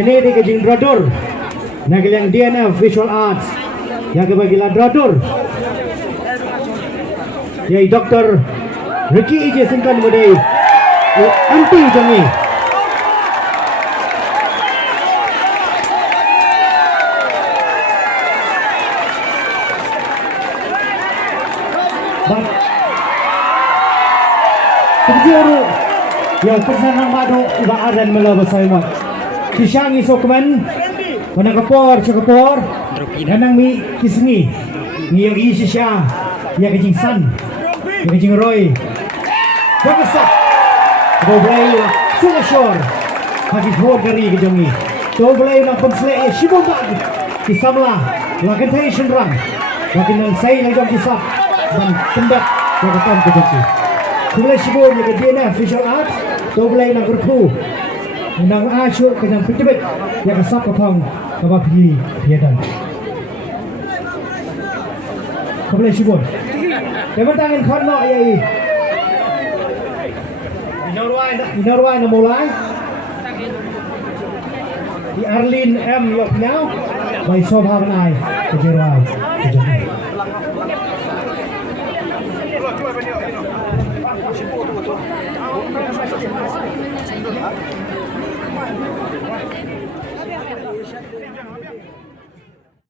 kini di kejing dradur nagil yang DNF Visual Arts yang kebagilah dradur yai Dr. Ricky Ije Syngkon mudai anti Jongi Kejuru yang persenang madu iba Ardent melawan Simon. Kisyangi sokman, wanang kapor, cakapor, kanang mi kisngi, ni yang isi siya, yang kejing san, yang kejing Roy. Bagusak, doblay sungai shore, hagi hor gari kejongi. Doblay ng pemslay shibobag, kisamla, lagan tayo shenrang, lagan ng say ng jong kisap, dan kendak yang ketam kejongi. Kulai sibuk yang DNF Visual Arts, doblay ng grupo, ng asyuk kenyang pitibit yang kesap kapang kabapi piadan. Kulai sibuk. Yang tangan kono yai. Inorwai na mulai. Di Arlene M yok now, by Sobhavan I, kejerwai.